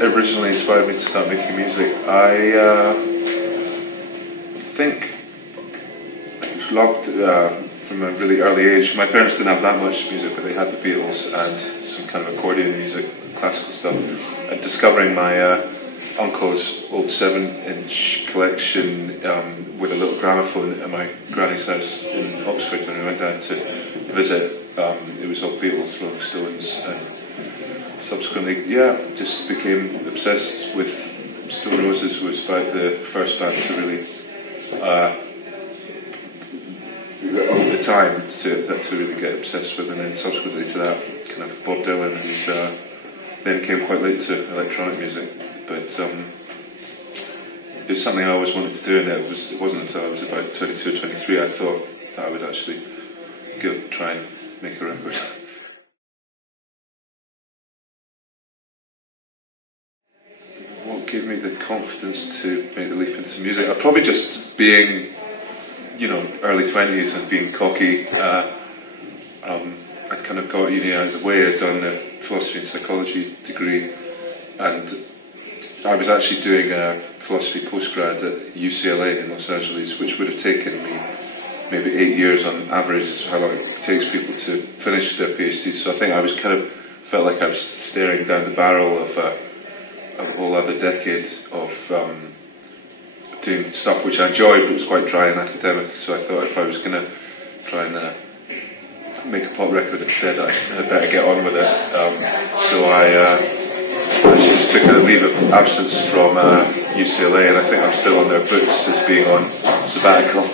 originally inspired me to start making music? I think I loved, from a really early age, my parents didn't have that much music, but they had the Beatles and some kind of accordion music, classical stuff. And discovering my uncle's old 7-inch collection with a little gramophone at my granny's house in Oxford when we went down to visit, it was all Beatles, Rolling Stones, and subsequently, yeah, just became obsessed with Stone Roses. Was about the first band to really, over the time, to really get obsessed with, and then subsequently to that, kind of Bob Dylan, and then came quite late to electronic music. But it was something I always wanted to do, and it wasn't until I was about 22 or 23 I thought that I would actually try and make a record. What gave me the confidence to make the leap into music? Probably just being, early 20s and being cocky. I'd kind of got uni out of the way. I'd done a philosophy and psychology degree, and I was actually doing a philosophy postgrad at UCLA in Los Angeles, which would have taken me maybe 8 years on average, is how long it takes people to finish their PhD. So I think I was felt like I was staring down the barrel of a whole other decade of doing stuff which I enjoyed, but was quite dry and academic. So I thought if I was going to try and make a pop record instead, I'd better get on with it. So I actually just took a leave of absence from UCLA, and I think I'm still on their books as being on sabbatical.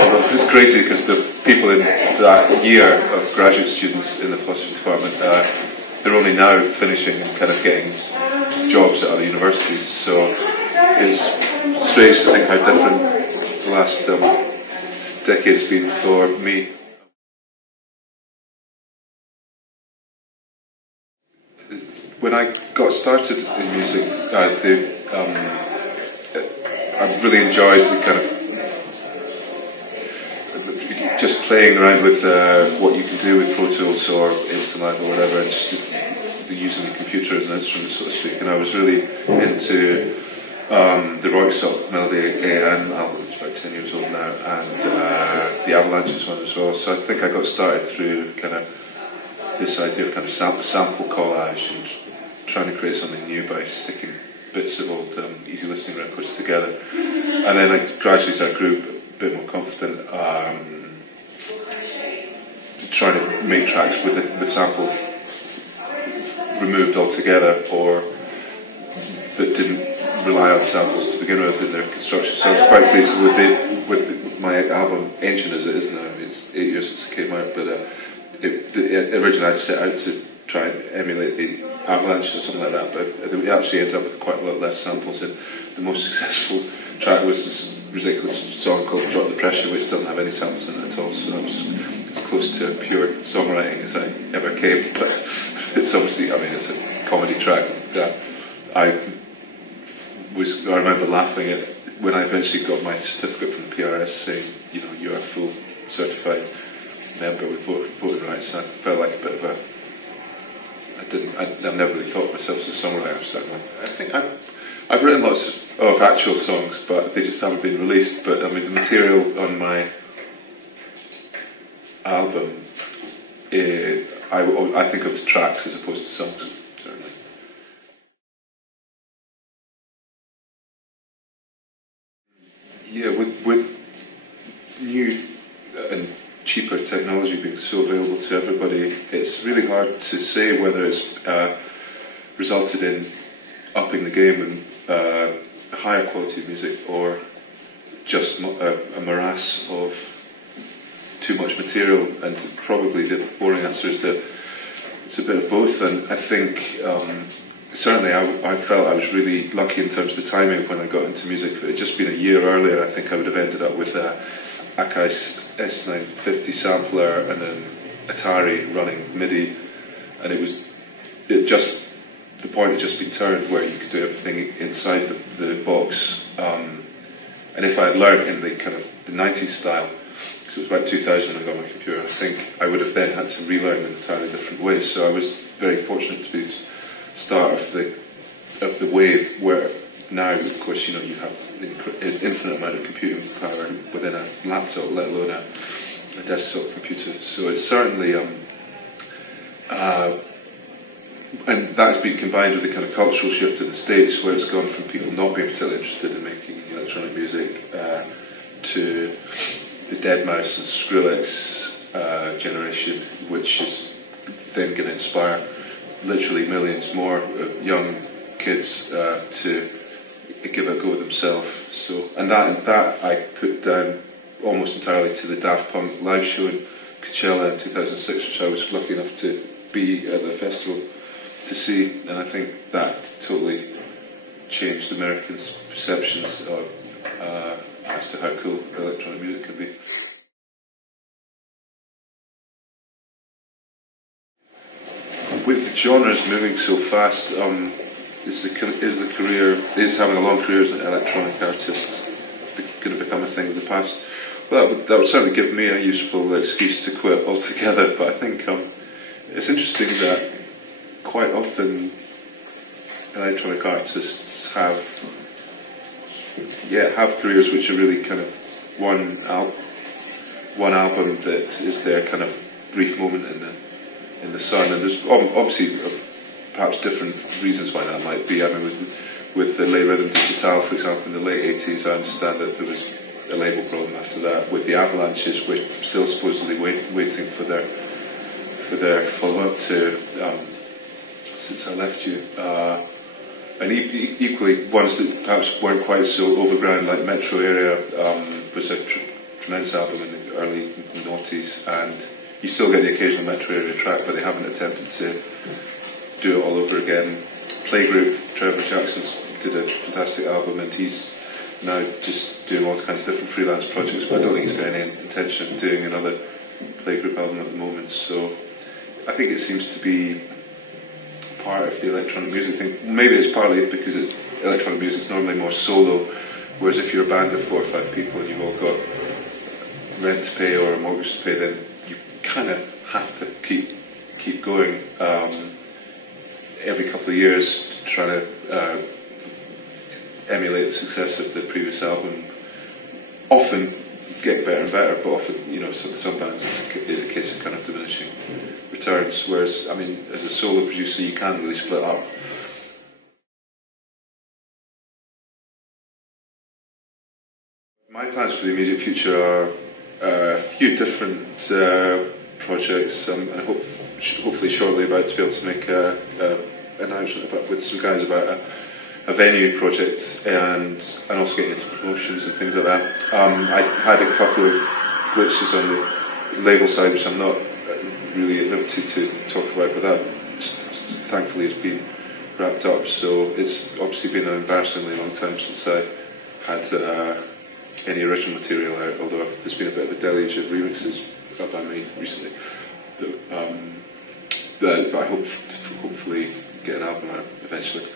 Although it's crazy because the people in that year of graduate students in the philosophy department, they're only now finishing and kind of getting jobs at other universities. So it's strange to think how different the last decade's been for me. When I got started in music, I really enjoyed the kind of just playing around with what you can do with Pro Tools or Ableton Live or whatever, and just using the computer as an instrument, so to speak. And I was really into the Royksop Melody AM album, which is about 10 years old now, and the Avalanches one as well. So I think I got started through kind of this idea of kind of sample collage and trying to create something new by sticking bits of old easy listening records together. And then gradually, as I grew a bit more confident, trying to make tracks with the sample removed altogether, or that didn't rely on samples to begin with in their construction. So I was quite pleased with my album, ancient as it is now. It's 8 years since it came out, but originally I'd set out to try and emulate the Avalanche or something like that, but we actually ended up with quite a lot less samples, and the most successful track was this ridiculous song called Drop the Pressure, which doesn't have any samples in it at all, so that was just as close to pure songwriting as I ever came. But it's obviously, it's a comedy track. I remember laughing at when I eventually got my certificate from the PRS saying, you're a full certified member with voting rights, and I felt like a bit of I've never really thought of myself as a songwriter, certainly. I think I've written lots of actual songs, but they just haven't been released. But the material on my album, I think of as tracks as opposed to songs, certainly. Yeah, with new and cheaper technology being so available to everybody, it's really hard to say whether it's resulted in upping the game and higher quality of music, or just a morass of too much material. And probably the boring answer is that it's a bit of both. And I think certainly I felt I was really lucky in terms of the timing of when I got into music. If it had just been a year earlier, I think I would have ended up with a Akai S950 sampler and an Atari running MIDI, and the point had just been turned where you could do everything inside the box. And if I had learned in the kind of the 90s style, because it was about 2000 when I got my computer, I think I would have then had to relearn in an entirely different way. So I was very fortunate to be the start of the of the wave, where now, of course, you know, you have an infinite amount of computing power within a laptop, let alone a desktop computer. So it's certainly, and that's been combined with the kind of cultural shift in the States, where it's gone from people not being particularly interested in making electronic music to the deadmau5 and Skrillex generation, which is then going to inspire literally millions more young kids to give it a go themselves. So, and that I put down almost entirely to the Daft Punk live show in Coachella in 2006, which I was lucky enough to be at the festival to see, and I think that totally changed Americans' perceptions of as to how cool electronic music can be. With the genres moving so fast, is having a long career as an electronic artist going to become a thing of the past? Well, that would certainly give me a useful excuse to quit altogether. But I think it's interesting that quite often electronic artists have careers which are really kind of one album that is their kind of brief moment in the sun, and there's obviously perhaps different reasons why that might be. I mean, with the Les Rhythms Digitales, for example, in the late 80s, I understand that there was a label problem after that. With the Avalanches, we're still supposedly waiting for their follow-up to Since I Left You. And equally, ones that perhaps weren't quite so overground, like Metro Area was a tremendous album in the early noughties, and you still get the occasional Metro Area track, but they haven't attempted to do it all over again. Playgroup, Trevor Jackson's did a fantastic album, and he's now just doing all kinds of different freelance projects, but I don't think he's got any intention of doing another Playgroup album at the moment. So I think it seems to be part of the electronic music thing. Maybe it's partly because it's electronic music's normally more solo, whereas if you're a band of 4 or 5 people and you've all got rent to pay or a mortgage to pay, then you kind of have to keep going every couple of years, trying to emulate the success of the previous album. Often get better and better, but often, you know, some bands it's a case of kind of diminishing returns, whereas, I mean, as a solo producer you can't really split up. My plans for the immediate future are a few different projects. I'm hopefully shortly about to be able to make an announcement with some guys about a venue project, and also getting into promotions and things like that. I had a couple of glitches on the label side, which I'm not really at liberty to talk about, but that thankfully has been wrapped up. So it's obviously been an embarrassingly long time since I had any original material out, although there's been a bit of a deluge of remixes by me recently. But I hope to hopefully get an album out eventually.